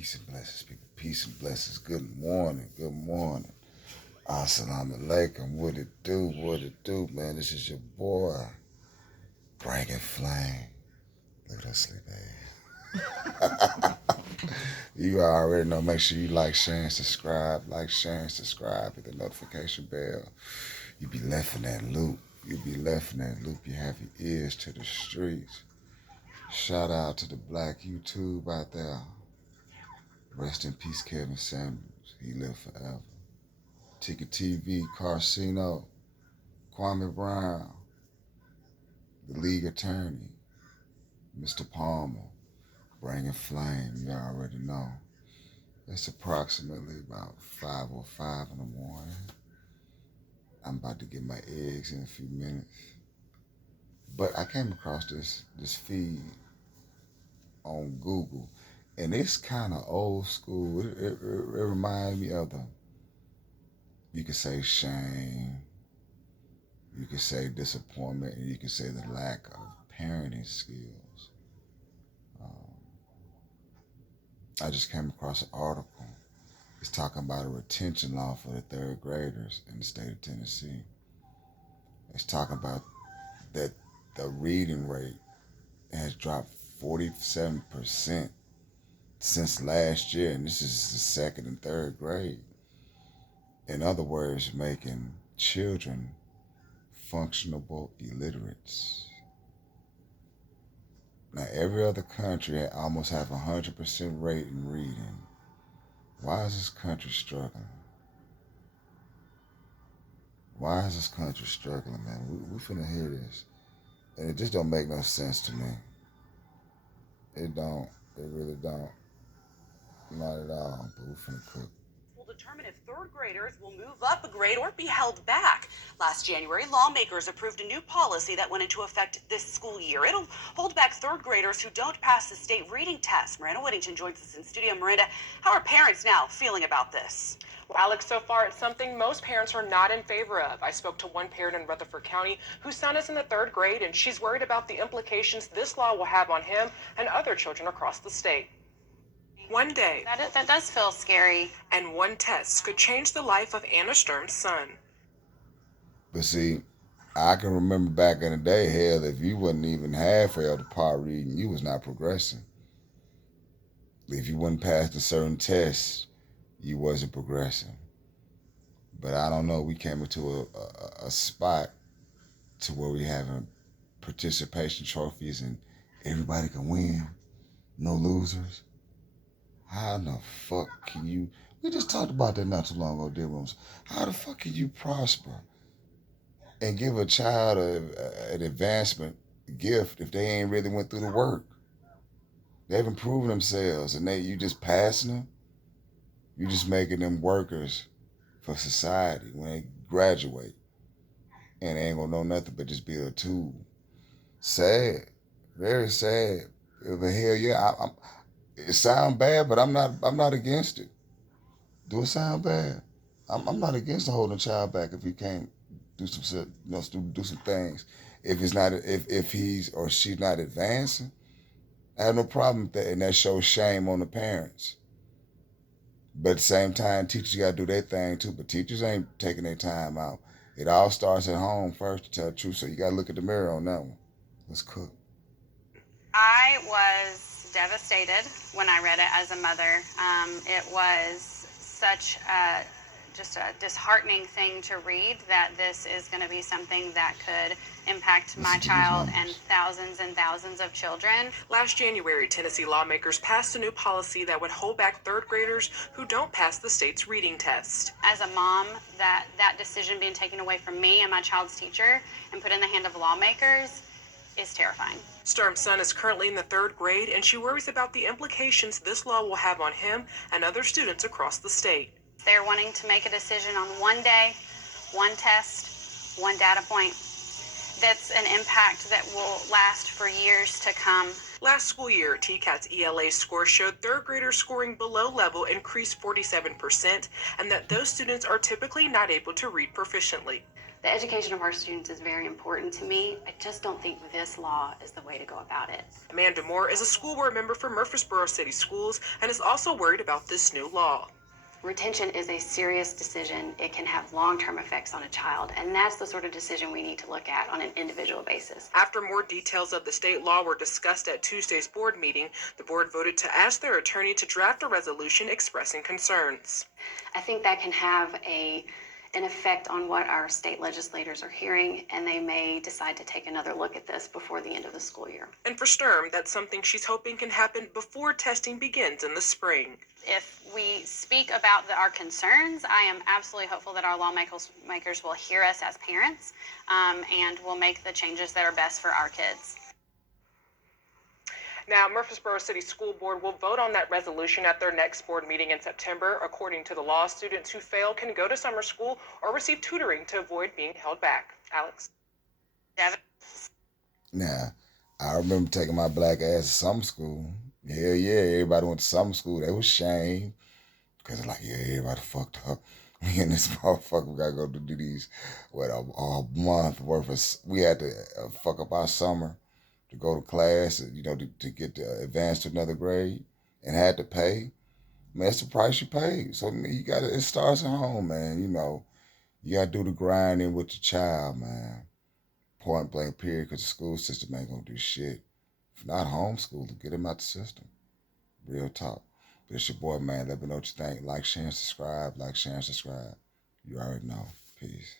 Peace and blessings, people. Peace and blessings. Good morning. Good morning. Assalamu alaikum. What it do? What it do, man? This is your boy, Bringing Flame. Look at that sleep ass. You already know. Make sure you like, share, and subscribe. Like, share, and subscribe. Hit the notification bell. You be left in that loop. You be left in that loop. You have your ears to the streets. Shout out to the black YouTube out there. Rest in peace, Kevin Samuels. He lived forever. Ticket TV, Carcino, Kwame Brown, the league attorney, Mr. Palmer, Bringing Flame. You already know. It's approximately about 5:05 in the morning. I'm about to get my eggs in a few minutes. But I came across this feed on Google, and it's kind of old school. It reminds me of you could say shame, you could say disappointment, and you could say the lack of parenting skills. I just came across an article. It's talking about a retention law for the third graders in the state of Tennessee. It's talking about that the reading rate has dropped 47% since last year, and this is the second and third grade. In other words, making children functional illiterates. Now, every other country almost have 100% rate in reading. Why is this country struggling? Why is this country struggling, man? We finna hear this. And it just don't make no sense to me. It don't. It really don't. Not at all. But we finna cook. Will determine if third graders will move up a grade or be held back. Last January, lawmakers approved a new policy that went into effect this school year. It'll hold back third graders who don't pass the state reading test. Miranda Whittington joins us in studio. Miranda, how are parents now feeling about this? Well, Alex, so far it's something most parents are not in favor of. I spoke to one parent in Rutherford County whose son is in the third grade, and she's worried about the implications this law will have on him and other children across the state. One day, That does feel scary. and one test could change the life of Anna Stern's son. But see, I can remember back in the day, hell, if you wasn't even halfway up the part reading, you was not progressing. If you wasn't past a certain test, you wasn't progressing. But I don't know, we came into a spot to where we having participation trophies and everybody can win, no losers. How the fuck can you, we just talked about that not too long ago, dear rooms. How the fuck can you prosper and give a child an advancement gift if they ain't really went through the work? They haven't proven themselves, and you just passing them. You just making them workers for society when they graduate, and they ain't gonna know nothing but just be a tool. Sad, very sad. But hell yeah, it sounds bad, but I'm not against it. Do it sound bad? I'm not against holding a child back if he can't do some, do some things. If it's not, if he's or she's not advancing, I have no problem with that, and that shows shame on the parents. But at the same time, teachers got to do their thing too. But teachers ain't taking their time out. It all starts at home first, to tell the truth. So you got to look at the mirror on that one. Let's cook. I was devastated when I read it as a mother. It was such just a disheartening thing to read that this is going to be something that could impact my child and thousands of children. Last January, Tennessee lawmakers passed a new policy that would hold back third graders who don't pass the state's reading test. As a mom, that decision being taken away from me and my child's teacher and put in the hand of lawmakers is terrifying. Stern's son is currently in the third grade, and she worries about the implications this law will have on him and other students across the state. They're wanting to make a decision on one day, one test, one data point. That's an impact that will last for years to come. Last school year, TCAT's ELA score showed third graders scoring below level increased 47%, and that those students are typically not able to read proficiently. The education of our students is very important to me. I just don't think this law is the way to go about it. Amanda Moore is a school board member for Murfreesboro City Schools and is also worried about this new law. Retention is a serious decision. It can have long-term effects on a child, and that's the sort of decision we need to look at on an individual basis. After more details of the state law were discussed at Tuesday's board meeting, the board voted to ask their attorney to draft a resolution expressing concerns. I think that can have an effect on what our state legislators are hearing, and they may decide to take another look at this before the end of the school year. And for Sturm, that's something she's hoping can happen before testing begins in the spring. If we speak about our concerns, I am absolutely hopeful that our lawmakers will hear us as parents and will make the changes that are best for our kids. Now, Murfreesboro City School Board will vote on that resolution at their next board meeting in September. According to the law, students who fail can go to summer school or receive tutoring to avoid being held back. Alex? Now, I remember taking my black ass to summer school. Hell yeah, everybody went to summer school. They was shamed. Because like, yeah, everybody fucked up. Me and this motherfucker, we gotta go to do these, a month worth of, we had to fuck up our summer to go to class, you know, to get to advance to another grade, and had to pay. Man, that's the price you pay. So you gotta, it starts at home, man. You know, you gotta do the grinding with your child, man. Point blank period, because the school system ain't gonna do shit. If not homeschool, get them out the system. Real talk. But it's your boy, man. Let me know what you think. Like, share, and subscribe. Like, share, and subscribe. You already know. Peace.